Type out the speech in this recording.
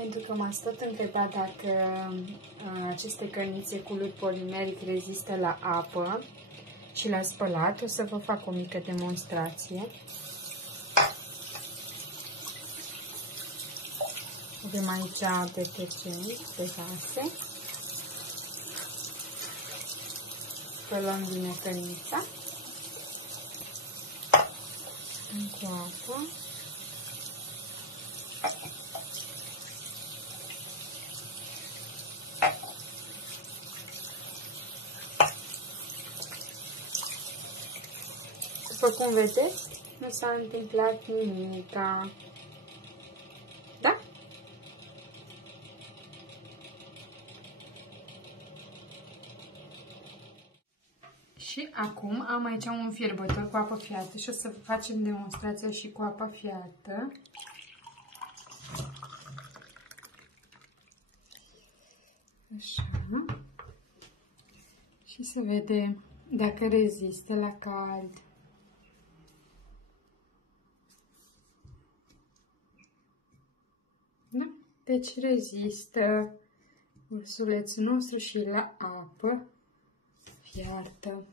Pentru că m-ați tot întrebat dacă aceste cărnițe cu lut polimeric rezistă la apă și la spălat, o să vă fac o mică demonstrație. Avem aici detergent pe vase. Spălăm bine cărnița cu apă. După cum vedeți, nu s-a întâmplat nimica. Da? Și acum am aici un fierbător cu apă fiartă și o să facem demonstrația și cu apa fiartă. Așa. Și să vedem dacă rezistă la cald. Da? Deci rezistă ursulețul nostru și la apă fiartă.